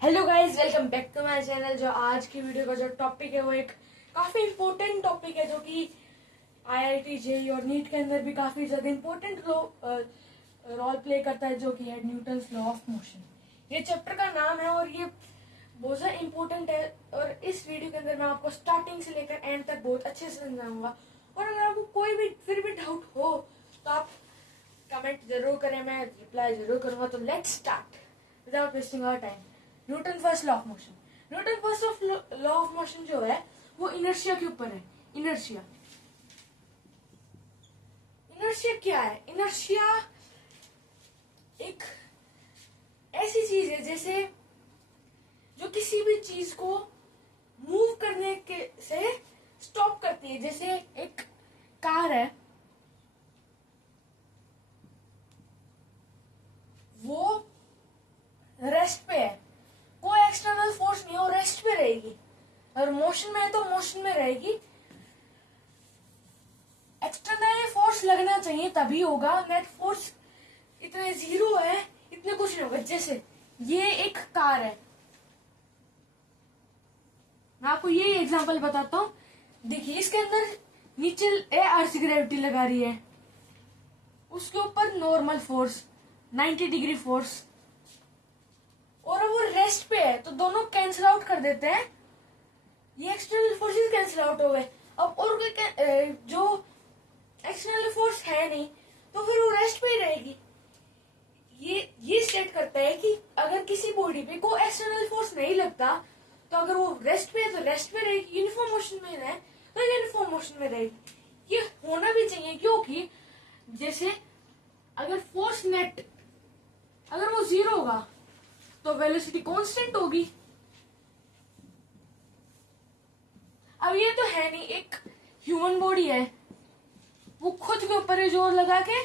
Hello guys, welcome back to my channel. जो आज की वीडियो का जो टॉपिक है वो एक काफी इम्पोर्टेंट टॉपिक है जो कि आईआईटी जेईई और नीट के अंदर भी काफी ज्यादा इम्पोर्टेंट रोल प्ले करता है, जो कि है न्यूटन्स लॉ ऑफ मोशन। ये चैप्टर का नाम है और ये बहुत ज्यादा इम्पोर्टेंट है। और इस वीडियो के अंदर मैं आपको स्टार्टिंग से लेकर एंड तक बहुत अच्छे से समझाऊंगा। और अगर आपको कोई भी फिर भी डाउट हो तो आप कमेंट जरूर करें, मैं रिप्लाई जरूर करूंगा। तो let's start without wasting our time. Newton first law of motion. Newton first law of motion जो है वो इनर्शिया के ऊपर है। इनर्शिया इनर्शिया क्या है? इनर्शिया एक ऐसी चीज है जैसे जो किसी भी चीज को मूव करने के से स्टॉप करती है। जैसे एक कार है, वो रेस्ट पे है, कोई एक्सटर्नल फोर्स नहीं है, वो रेस्ट पे रहेगी। और मोशन में है तो मोशन में रहेगी। एक्सटर्नल फोर्स लगना चाहिए तभी होगा। नेट फोर्स इतने जीरो है, इतने कुछ नहीं होगा। जैसे ये एक कार है, मैं आपको ये एग्जांपल बताता हूँ। देखिए, इसके अंदर नीचे अर्थ ग्रेविटी लगा रही है, उसके ऊपर नॉर्मल फोर्स 90 डिग्री फोर्स, और वो रेस्ट पे है तो दोनों कैंसिल आउट कर देते हैं। ये एक्सटर्नल फोर्सेस कैंसिल आउट हो गए। अब और जो एक्सटर्नल फोर्स है नहीं तो फिर वो रेस्ट पे ही रहेगी। ये स्टेट करता है कि अगर किसी बॉडी पे कोई एक्सटर्नल फोर्स नहीं लगता तो अगर वो रेस्ट पे है तो रेस्ट पे रहेगी, यूनिफॉर्म मोशन में है तो यूनिफॉर्म मोशन में रहेगी। ये होना भी चाहिए, क्योंकि जैसे अगर फोर्स नेट अगर वो जीरो होगा तो वेलोसिटी कांस्टेंट होगी। अब ये तो है नहीं, एक ह्यूमन बॉडी है, वो खुद के ऊपर जोर लगा के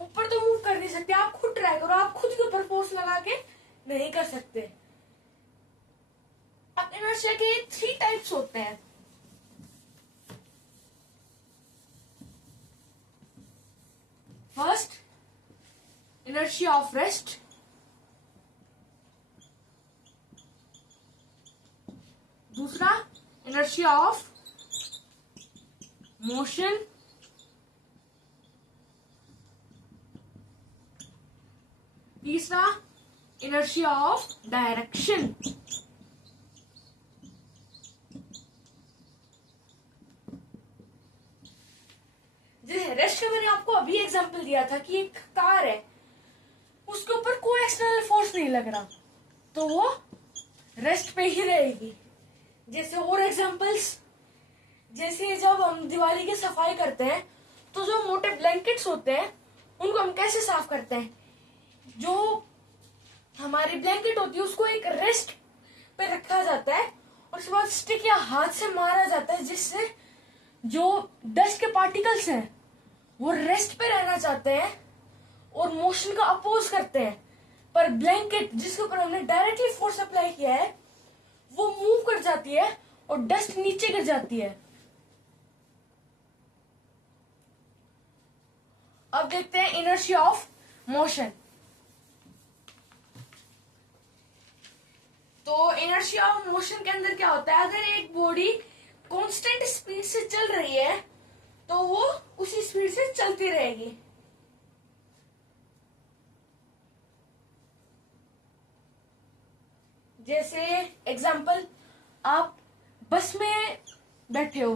ऊपर तो मूव कर नहीं सकते। आप खुद ट्राई करो, आप खुद के ऊपर फोर्स लगा के नहीं कर सकते। अब इनर्शिया के 3 टाइप्स होते हैं। First, inertia of rest. दूसरा, इनर्शिया ऑफ मोशन। तीसरा, इनर्शिया ऑफ डायरेक्शन। जैसे रेस्ट का मैंने आपको अभी एग्जांपल दिया था कि एक कार है, उसके ऊपर कोई एक्सटर्नल फोर्स नहीं लग रहा तो वो रेस्ट पे ही रहेगी। जैसे और एग्जांपल्स, जैसे जब हम दिवाली की सफाई करते हैं तो जो मोटे ब्लैंकेट्स होते हैं उनको हम कैसे साफ करते हैं? जो हमारी ब्लैंकेट होती है उसको एक रेस्ट पे रखा जाता है और उसके बाद स्टिक या हाथ से मारा जाता है, जिससे जो डस्ट के पार्टिकल्स हैं वो रेस्ट पे रहना चाहते हैं और मोशन का अपोज करते हैं। पर ब्लैंकेट जिसके ऊपर हमने डायरेक्टली फोर्स अप्लाई किया है वो मूव कर जाती है और डस्ट नीचे गिर जाती है। अब देखते हैं इनर्शिया ऑफ मोशन। तो इनर्शिया ऑफ मोशन के अंदर क्या होता है? अगर एक बॉडी कांस्टेंट स्पीड से चल रही है तो वो उसी स्पीड से चलती रहेगी। जैसे एग्जांपल, आप बस में बैठे हो,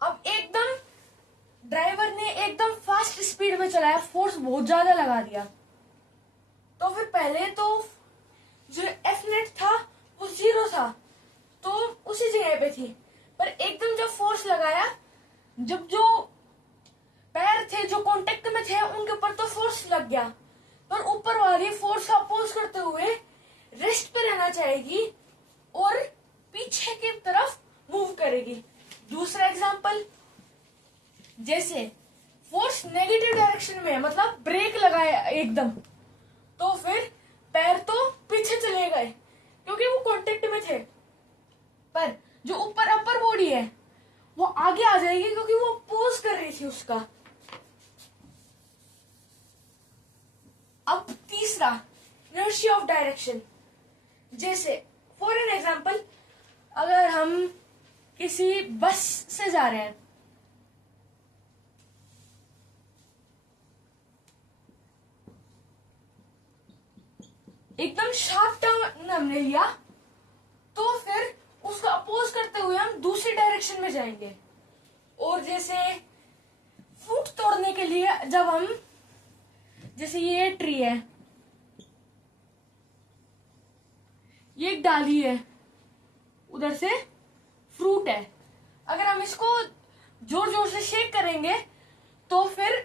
अब एकदम ड्राइवर ने एकदम फास्ट स्पीड में चलाया, फोर्स बहुत ज्यादा लगा दिया, तो फिर पहले तो जो एफ नेट था वो जीरो था तो उसी जगह पे थी। पर एकदम जब फोर्स लगाया, जब जो पैर थे जो कांटेक्ट में थे उनके ऊपर तो फोर्स लग गया, पर ऊपर वाली फोर्स अपोज करते हुए रेस्ट पे रहना चाहेगी और पीछे की तरफ मूव करेगी। दूसरा एग्जांपल, जैसे फोर्स नेगेटिव डायरेक्शन में है, मतलब ब्रेक लगाया एकदम, तो फिर पैर तो पीछे चले गए क्योंकि वो कांटेक्ट में थे। पर जो ऊपर अपर बॉडी है वो आगे आ जाएगी क्योंकि वो पोज कर रही थी उसका। तीसरा, इनर्शिया ऑफ डायरेक्शन। जैसे फॉर एन एग्जाम्पल, अगर हम किसी बस से जा रहे हैं, एकदम शार्प टर्न हमने लिया, तो फिर उसका अपोज करते हुए हम दूसरी डायरेक्शन में जाएंगे। और जैसे फ्रूट तोड़ने के लिए जब हम, जैसे ये ट्री है, ये एक डाली है, उधर से फ्रूट है, अगर हम इसको जोर जोर से शेक करेंगे तो फिर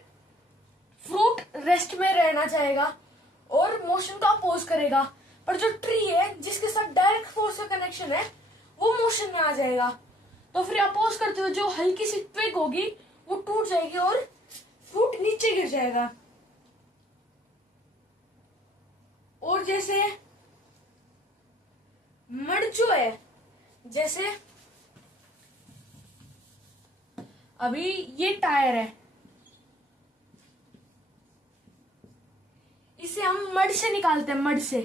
फ्रूट रेस्ट में रहना चाहेगा और मोशन को अपोज करेगा। पर जो ट्री है जिसके साथ डायरेक्ट फोर्स का कनेक्शन है वो मोशन में आ जाएगा, तो फिर अपोज करते हुए जो हल्की सी ट्विग होगी वो टूट जाएगी और फ्रूट नीचे गिर जाएगा। और जैसे मड जो है, जैसे अभी ये टायर है, इसे हम मड से निकालते हैं, मड से,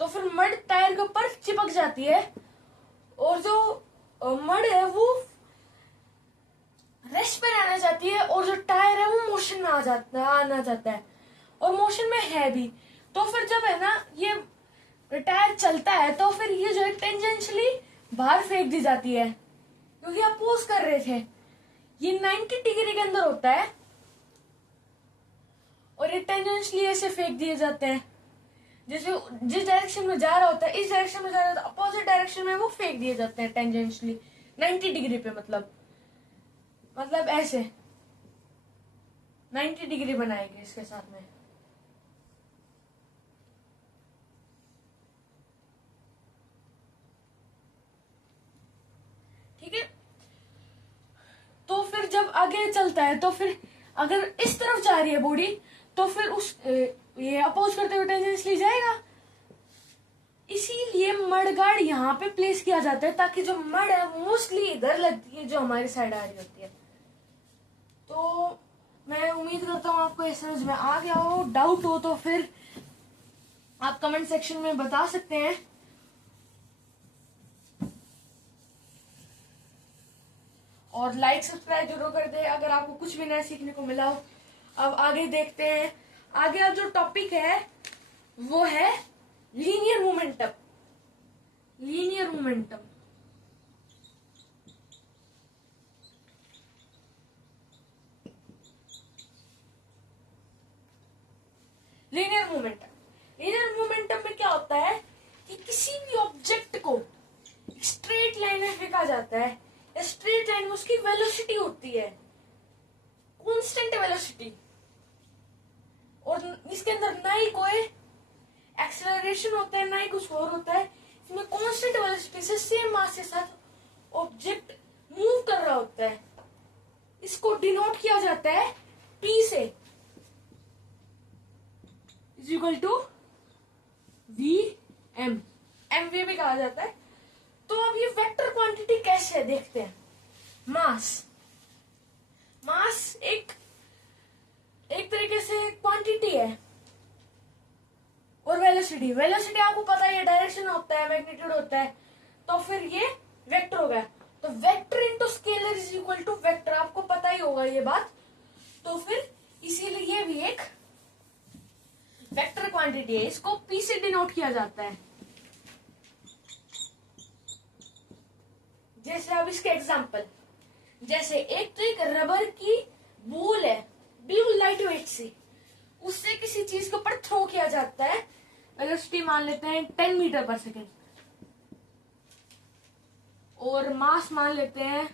तो फिर मड टायर के ऊपर चिपक जाती है और जो मड है वो रेस्ट पे रहना चाहती है और जो टायर है वो मोशन में आना चाहता है और मोशन में है भी। तो फिर जब है ना ये टायर चलता है तो फिर ये जो है टेंजेंशियली बाहर फेंक दी जाती है, क्योंकि अपोज कर रहे थे। ये 90 डिग्री के अंदर होता है और ये टेंजेंशियली ऐसे फेंक दिए जाते हैं। जैसे जिस डायरेक्शन में जा रहा होता है, इस डायरेक्शन में जा रहा होता है, अपोजिट डायरेक्शन में वो फेंक दिए जाते हैं टेंजेंशियली 90 डिग्री पे। मतलब ऐसे 90 डिग्री बनाएंगे इसके साथ में। ठीक है, तो फिर जब आगे चलता है तो फिर अगर इस तरफ जा रही है बॉडी तो फिर उस ये अपोज करते हुए टेंजेंशियली जाएगा। इसीलिए मडगार्ड यहाँ पे प्लेस किया जाता है ताकि जो मड है मोस्टली इधर लगती है जो हमारी साइड आ रही होती है। तो मैं उम्मीद करता हूँ आपको ये समझ में आ गया हो। डाउट हो तो फिर आप कमेंट सेक्शन में बता सकते हैं। और लाइक सब्सक्राइब जरूर कर दे अगर आपको कुछ भी नया सीखने को मिला हो। अब आगे देखते हैं। आगे अब जो टॉपिक है वो है linear momentum. Linear momentum linear momentum linear momentum में क्या होता है कि किसी भी ऑब्जेक्ट को स्ट्रेट लाइन में फेंका जाता है। स्ट्रेट लाइन में उसकी वेलोसिटी होती है कांस्टेंट वेलोसिटी, और इसके अंदर ना ही कोई एक्सेलरेशन होता है ना ही कुछ और होता है। इसमें कांस्टेंट वेलोसिटी से सेम मास के साथ ऑब्जेक्ट मूव कर रहा होता है। इसको डिनोट किया जाता है P से, is equal to VM, MV भी कहा जाता है। तो अब ये वेक्टर क्वांटिटी कैसे है देखते हैं। मास एक तरीके से क्वांटिटी है, और वेलोसिटी आपको पता है, ये डायरेक्शन होता है, मैग्नीट्यूड होता है, तो फिर ये वेक्टर हो गया। तो vector into scalar is equal to vector, आपको पता ही होगा ये बात। तो फिर इसीलिए ये भी एक वेक्टर क्वांटिटी है, इसको P से डिनोट किया जाता है। जैसे अब इसके एग्जांपल, जैसे एक रबर की बॉल है, बिल्कुल लाइट वेट सी, उससे किसी चीज के ऊपर थ्रो किया जाता है। वेलोसिटी मान लेते हैं 10 मीटर पर सेकेंड, और मास मान लेते हैं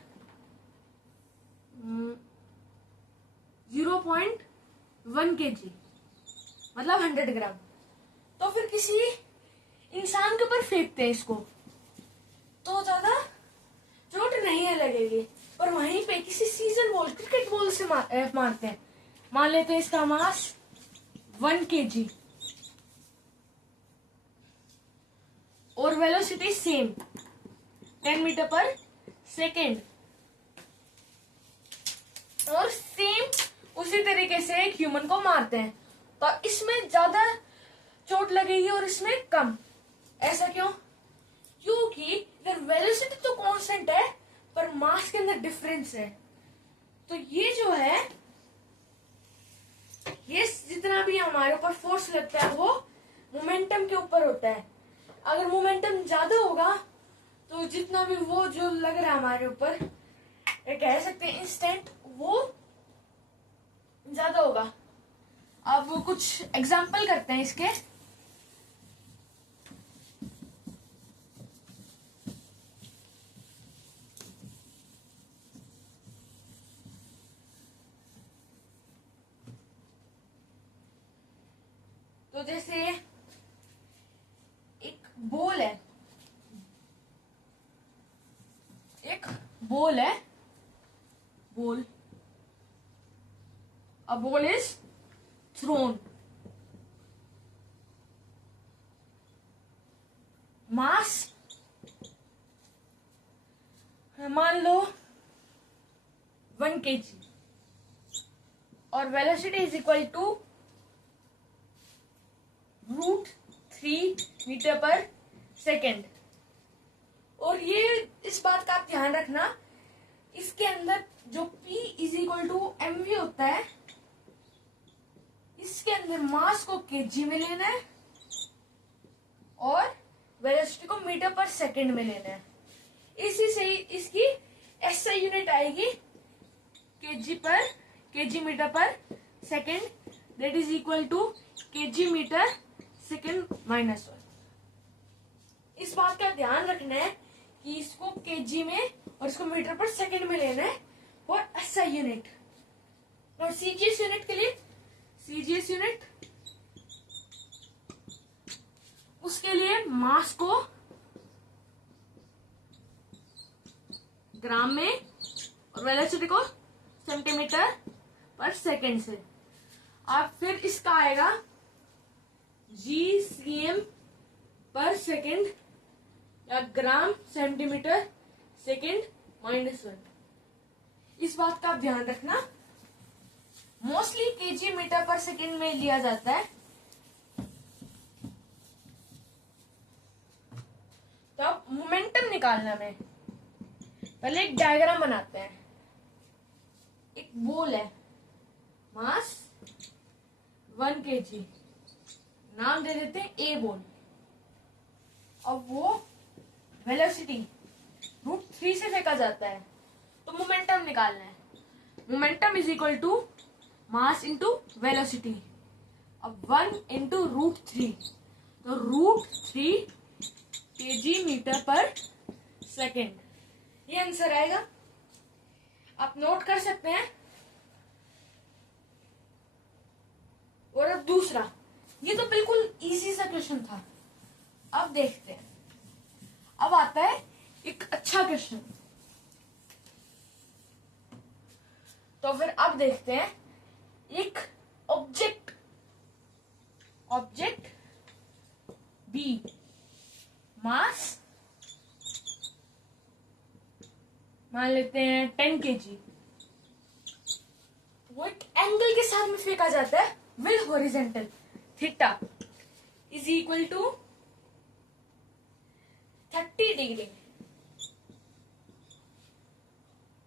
0.1 kg, मतलब 100 ग्राम। तो फिर किसी इंसान के ऊपर फेंकते हैं इसको तो ज्यादा चोट नहीं लगेगी, पर वहीं पे किसी सीजन बॉल, क्रिकेट बॉल से मारते हैं, मान लेते हैं इसका मास 1 kg और velocity same 10 metre per second, और सेम उसी तरीके से एक ह्यूमन को मारते हैं तो इसमें ज्यादा चोट लगेगी और इसमें कम। ऐसा क्यों? क्योंकि इधर वेलोसिटी तो कांस्टेंट है पर मास के अंदर डिफरेंस है। तो ये जो है, ये जितना भी हमारे ऊपर फोर्स लगता है वो मोमेंटम के ऊपर होता है। अगर मोमेंटम ज्यादा होगा तो जितना भी वो जो लग रहा है हमारे ऊपर, ये कह सकते हैं इंस्टेंट, वो ज्यादा होगा। अब वो कुछ एग्जांपल करते हैं इसके। तो जैसे एक बॉल है, एक बॉल है, ball, a ball is thrown, mass मान लो 1 kg और velocity is equal to √3 metre per second. और ये इस बात का आप ध्यान रखना, इसके अंदर जो P is equal to mv होता है, इसके अंदर मास को केजी में लेना है और वेलोसिटी को मीटर पर सेकेंड में लेना है। इसी से ही इसकी एसआई यूनिट आएगी KG metre per second, that is equal to KG metre second -1। इस बात का ध्यान रखना है कि इसको केजी में और इसको मीटर पर सेकेंड में लेना है और एसआई यूनिट। और सीजीएस यूनिट के लिए सीजीएस यूनिट, उसके लिए मास को ग्राम में और वेलोसिटी को सेंटीमीटर पर सेकेंड से। अब फिर इसका आएगा GCM पर सेकेंड या ग्राम सेंटीमीटर सेकेंड -1। इस बात का आप ध्यान रखना, mostly KG metre per second में लिया जाता है। तो अब मोमेंटम निकालना में पहले एक डायग्राम बनाते हैं। एक बॉल है, मास 1 kg, नाम दे देते हैं ए बॉल। अब वो वेलोसिटी √3 से फेंका जाता है, तो मोमेंटम निकालना है। Momentum is equal to mass into velocity. अब 1 इंटू √3, तो √3 kg मीटर पर सेकेंड, ये आंसर आएगा। आप नोट कर सकते हैं। और अब दूसरा, ये तो बिल्कुल इजी सा क्वेश्चन था। अब देखते हैं, अब आता है एक अच्छा क्वेश्चन। तो फिर अब देखते हैं, एक ऑब्जेक्ट बी, मास मान लेते हैं 10 kg, वो एक एंगल के साथ में फेंका जाता है with horizontal, theta is equal to 30 degree.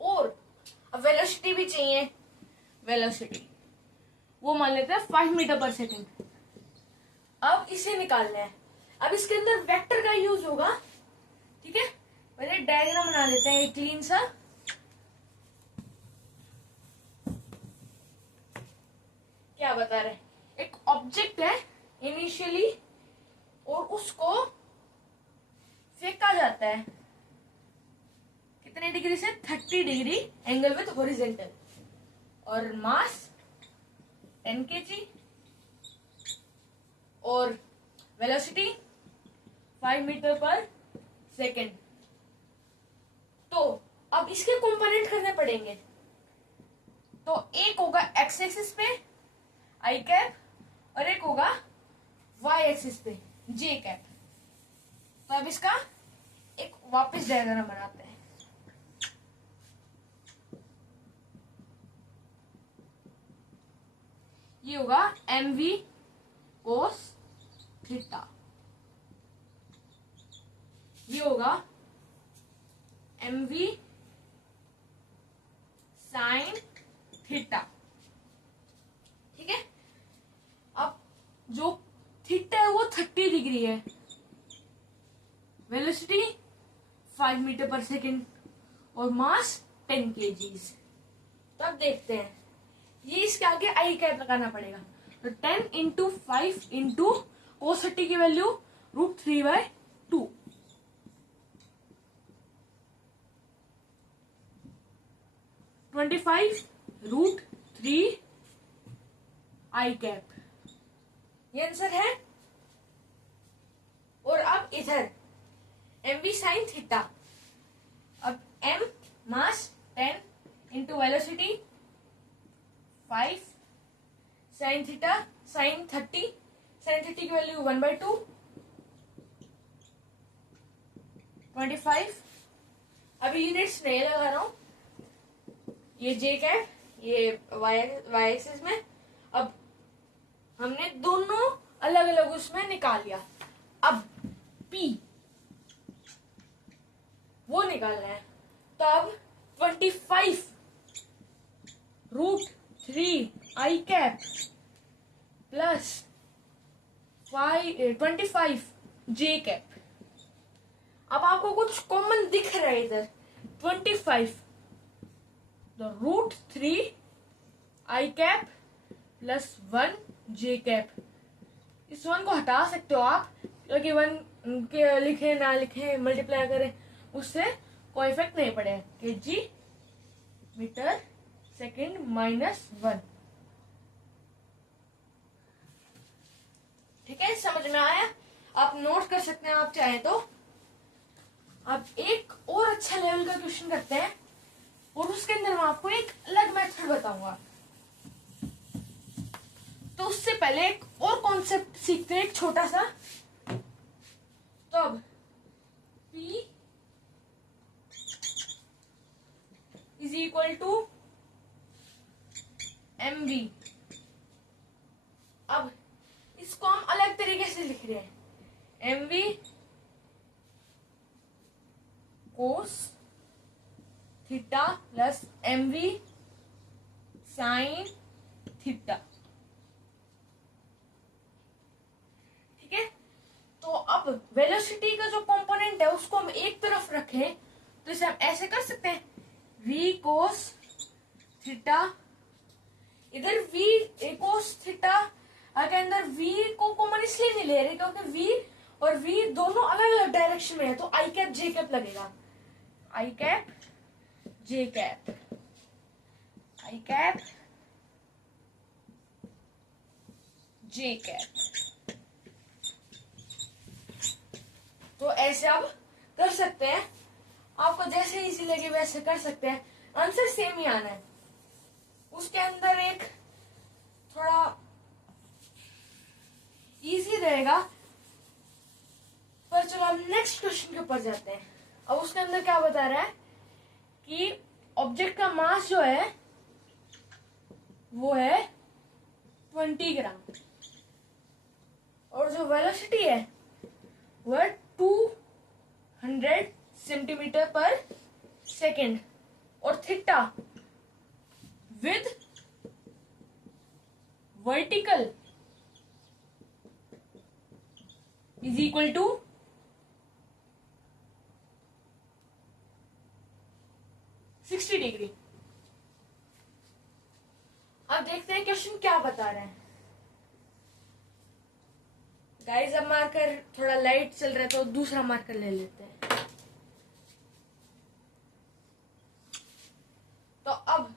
और अब वेलोसिटी भी चाहिए, वेलोसिटी वो मान लेते हैं 5 मीटर पर सेकेंड। अब इसे निकालना है। अब इसके अंदर वेक्टर का यूज होगा, ठीक है। पहले डायग्राम बना लेते हैं एक क्लीन सा। क्या बता रहे, एक ऑब्जेक्ट है इनिशियली और उसको फेंका जाता है कितने डिग्री से, 30 डिग्री एंगल विद हॉरिजेंटल, और मास 10 kg और वेलोसिटी 5 मीटर पर सेकेंड। तो अब इसके कंपोनेंट करने पड़ेंगे। तो एक होगा एक्स एक्सिस पे आई कैप और एक होगा वाई एक्सिस पे जे कैप। तो अब इसका एक वापस डायग्राम बनाते हैं। ये होगा mv cos थीटा, ये होगा mv साइन थीटा। ठीक है, अब जो थीटा है वो 30 डिग्री है, वेलोसिटी 5 मीटर पर सेकेंड और मास 10 kgs। तो अब देखते हैं, ये इसके आगे आई कैप लगाना पड़ेगा। तो 10 इंटू 5 इंटू cos 30 की वैल्यू √3/2, 25 √3 आई कैप, ये आंसर है। और अब इधर mv साइन थीटा, अब m mass 10 into velocity 5 sine theta sine 30, sine 30 की वैल्यू 1/2, 25। अभी यूनिट्स नहीं लगा रहा हूं, ये जे कैप, ये वाई एक्सिस में। अब हमने दोनों अलग अलग उसमें निकाल लिया, अब P वो निकालना है। तो अब 25 √3 I cap plus 25 J cap. अब आपको कुछ कॉमन दिख रहा है इधर, 25 तो √3 I cap plus 1 J cap. इस 1 को हटा सकते हो आप, क्योंकि 1 के लिखे ना लिखे मल्टीप्लाई करें उससे कोई इफेक्ट नहीं पड़ेगा। kg metre second -1। ठीक है, समझ में आया? आप नोट कर सकते हैं आप चाहें तो। अब एक और अच्छा लेवल का क्वेश्चन करते हैं, और उसके अंदर मैं आपको एक अलग मेथड बताऊंगा। तो उससे पहले एक और कॉन्सेप्ट सीखते हैं, एक छोटा सा। तो अब P is equal to mv। अब इसको हम अलग तरीके से लिख रहे हैं, mv cos theta plus mv sine theta. ठीक है, तो अब वेलोसिटी का जो कंपोनेंट है उसको हम एक तरफ रखें तो इसे हम ऐसे कर सकते हैं, v कोस थीटा। इधर v कोस थीटा के अंदर v को कॉमन इसलिए नहीं ले रहे क्योंकि v और v दोनों अलग अलग डायरेक्शन में है, तो आई कैप जे कैप लगेगा, आई कैप जे कैप, आई कैप जे कैप। तो ऐसे आप कर सकते हैं, आपको जैसे इजी लगे वैसे कर सकते हैं, आंसर सेम ही आना है। उसके अंदर एक थोड़ा इजी रहेगा, पर चलो अब नेक्स्ट क्वेश्चन के ऊपर जाते हैं। अब उसके अंदर क्या बता रहा है कि ऑब्जेक्ट का मास जो है वो है 20 ग्राम और जो वेलोसिटी है वह 200 सेंटीमीटर पर सेकेंड, और theta with vertical is equal to 60 degree. अब देखते हैं क्वेश्चन क्या बता रहे हैं। गाइस अब मार्कर थोड़ा लाइट चल रहा है तो दूसरा मार्कर ले लेते हैं। तो अब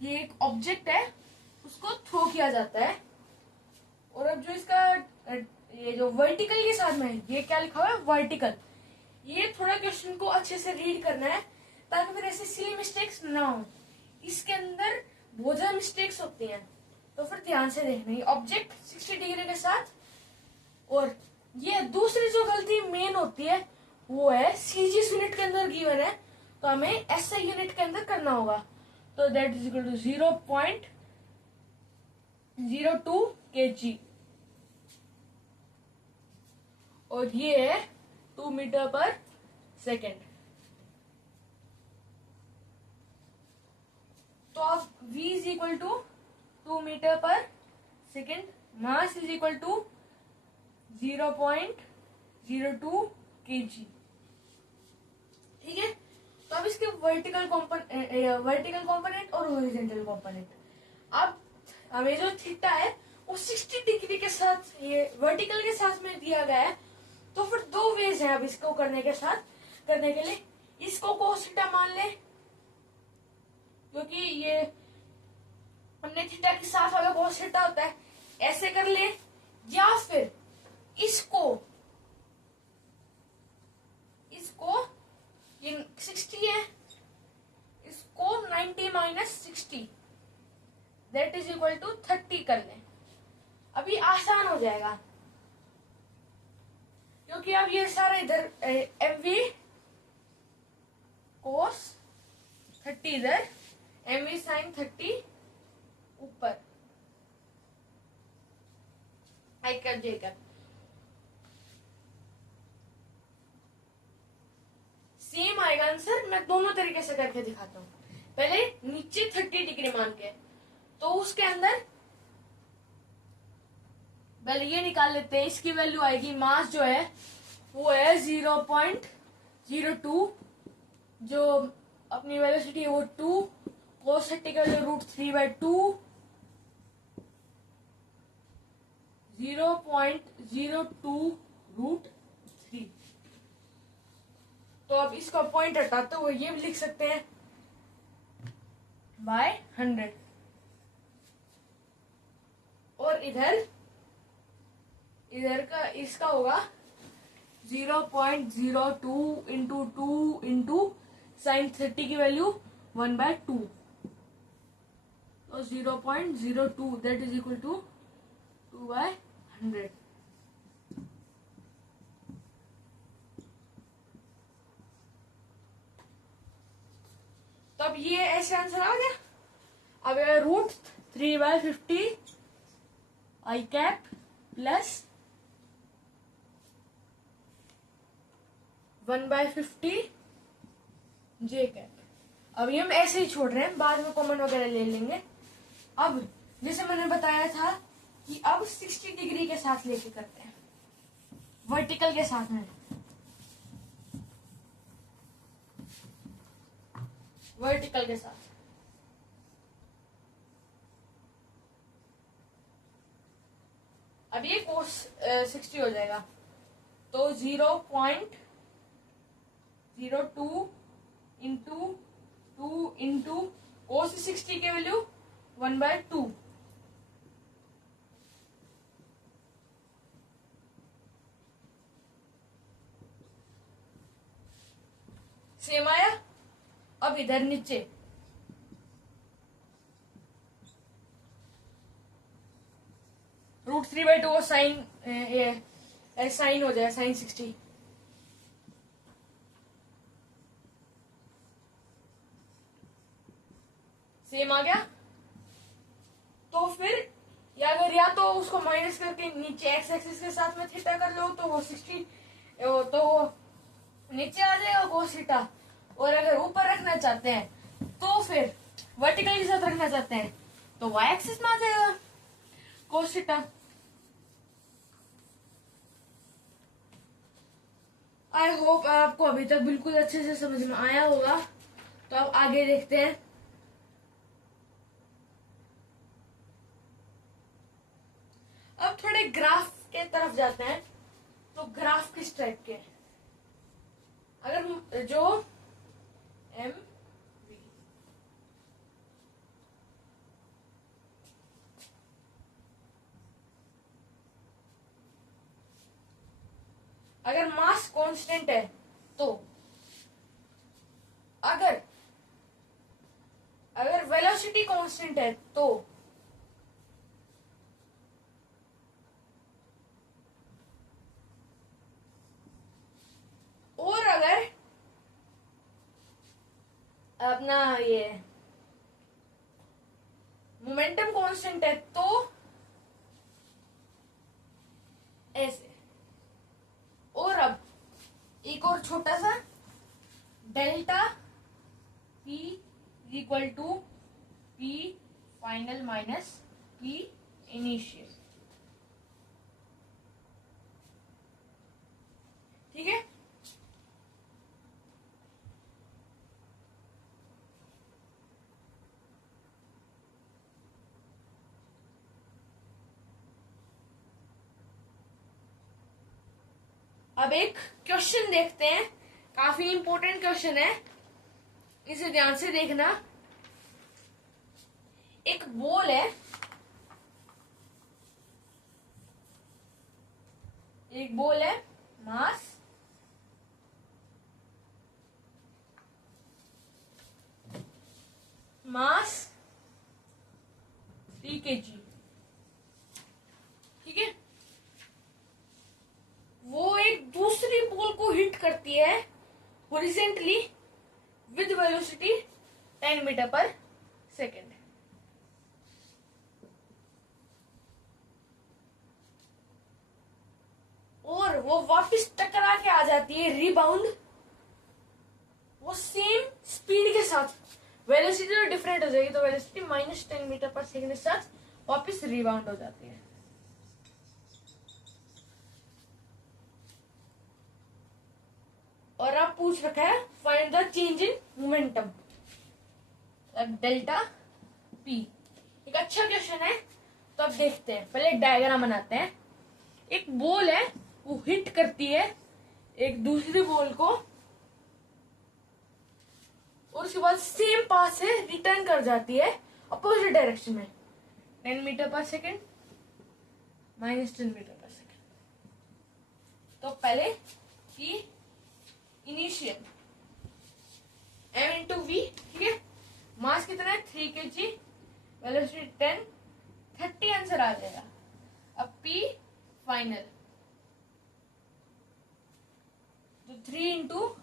ये एक ऑब्जेक्ट है, उसको थ्रो किया जाता है, और अब जो इसका ये जो वर्टिकल के साथ में ये क्या लिखा हुआ है, वर्टिकल। ये थोड़ा क्वेश्चन को अच्छे से रीड करना है ताकि फिर ऐसे सिली मिस्टेक्स ना हो। इसके अंदर बहुत ज्यादा मिस्टेक्स होती हैं, तो फिर ध्यान से देखना। ये ऑब्जेक्ट 60 डिग्री के साथ, और ये दूसरी जो गलती मेन होती है वो है सीजीएस यूनिट के अंदर गिवन है, तो हमें एसआई यूनिट के अंदर करना होगा। तो that is equal to 0.5 0.02 kg और ये है 2 मीटर पर सेकेंड। तो अब v is equal to 2 metre per second, mass is equal to 0.02 kg। ठीक है, तो अब इसके वर्टिकल कंपोनेंट और हॉरिजॉन्टल कंपोनेंट। अब हमें जो थीटा है वो 60 डिग्री के साथ ये वर्टिकल के साथ में दिया गया है। तो फिर दो वेज है अब इसको करने के लिए। इसको cos थीटा मान ले, क्योंकि ये हमने थीटा के साथ वाला cos थीटा होता है, ऐसे कर ले। या फिर इसको ये 60 है, इसको 90 minus 60 that is equal to 30 कर लें। अभी आसान हो जाएगा, क्योंकि अब ये सारा इधर mv cos 30 इधर, mv sin 30 ऊपर, आई कैप जे कैप। सेम आएगा आंसर। मैं दोनों तरीके से करके दिखाता हूँ। पहले नीचे 30 डिग्री मान के, तो उसके अंदर पहले ये निकाल लेते हैं। इसकी वैल्यू आएगी, मास जो है वो है 0.02, जो अपनी वेलोसिटी है वो 2, cos 30 का वैल्यू √3/2, 0.02√3। तो अब इसका पॉइंट हटाते हुए ये भी लिख सकते हैं बाय 100। और इधर का इसका होगा 0.02 इंटू 2 इंटू साइन 30 की वैल्यू 1/2, तो 0.02 दैट इज इक्वल टू 2/100। तो अब ये ऐसे आंसर आ गया। अब √3/50 आई कैप प्लस 1/50 जे कैप। अब ये हम ऐसे ही छोड़ रहे हैं, बाद में कॉमन वगैरह ले लेंगे। अब जैसे मैंने बताया था कि अब 60 डिग्री के साथ लेके करते हैं, वर्टिकल के साथ में। वर्टिकल के साथ अब ये cos 60 हो जाएगा, तो 0.02 इंटू 2 इंटू cos 60 की वैल्यू 1/2, सेम आया। अब इधर नीचे √3/2 साइन साइन हो जाए साइन 60, सेम आ गया। तो फिर या तो उसको माइनस करके नीचे एक्स एक्सिस के साथ में थीटा कर लो, तो वो 60 तो नीचे आ जाएगा cos थीटा। और अगर ऊपर रखना चाहते हैं तो फिर वर्टिकल के साथ रखना चाहते हैं तो y एक्सिस में आ जाएगा cos थीटा। आई होप आपको अभी तक बिल्कुल अच्छे से समझ में आया होगा। तो अब आगे देखते हैं। अब थोड़े ग्राफ के तरफ जाते हैं। तो ग्राफ किस टाइप के, अगर जो एम अगर मास कांस्टेंट है, तो अगर वेलोसिटी कांस्टेंट है, तो और अगर अपना ये मोमेंटम कांस्टेंट है, तो delta P equal to P final minus P initial. ठीक है, अब एक क्वेश्चन देखते हैं, काफी इंपॉर्टेंट क्वेश्चन है, इसे ध्यान से देखना। एक बॉल है, मास मास 3 kg। ठीक है, वो एक दूसरी बॉल को हिट करती है horizontally with velocity 10 metre per second. और वो वापस टकरा के आ जाती है रिबाउंड, वो सेम स्पीड के साथ, वेलोसिटी तो डिफरेंट हो जाएगी, तो वेलोसिटी -10 मीटर पर सेकेंड के साथ वापस रिबाउंड हो जाती है। और अब पूछ रखा है find the change in momentum delta P। एक अच्छा क्वेश्चन है, तो अब देखते हैं, पहले एक डायग्राम बनाते हैं। एक बॉल है, वो हिट करती है एक दूसरी बॉल को, और उसके बाद सेम पाथ से रिटर्न कर जाती है अपोजिट डायरेक्शन में 10 metre per second -10 metre per second. तो पहले P initial m into V. ठीक है, मास कितना है 3 kg, वेलोसिटी 10, 30 आंसर आ जाएगा। अब P फाइनल, तो 3 इंटू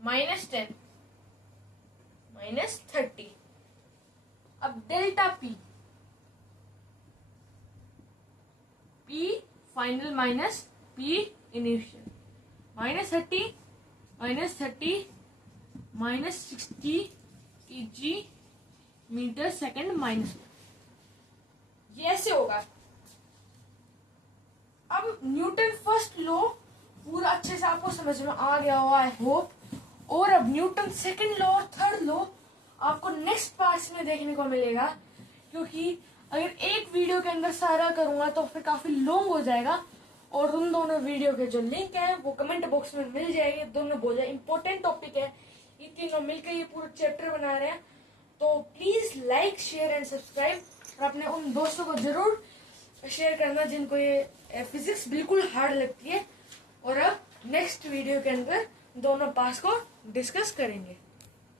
-10 -30। अब delta P final minus P initial, -30 -60 kg metre second minus. ये ऐसे होगा। अब न्यूटन फर्स्ट लॉ पूरा अच्छे से आपको समझ में आ गया हो आई होप। और अब न्यूटन सेकंड लॉ और थर्ड लॉ आपको नेक्स्ट पार्ट में देखने को मिलेगा, क्योंकि अगर एक वीडियो के अंदर सारा करूंगा तो फिर काफी लॉन्ग हो जाएगा। और उन दोनों वीडियो के जो लिंक है वो कमेंट बॉक्स में मिल जाएंगे। दोनों बहुत इंपॉर्टेंट टॉपिक है, ये तीनों मिलकर ये पूरा चैप्टर बना रहे हैं। तो please like share and subscribe, और अपने उन दोस्तों को जरूर शेयर करना जिनको ये फिजिक्स बिल्कुल हार्ड लगती है। और अब नेक्स्ट वीडियो के अंदर दोनों पार्ट्स को डिस्कस करेंगे।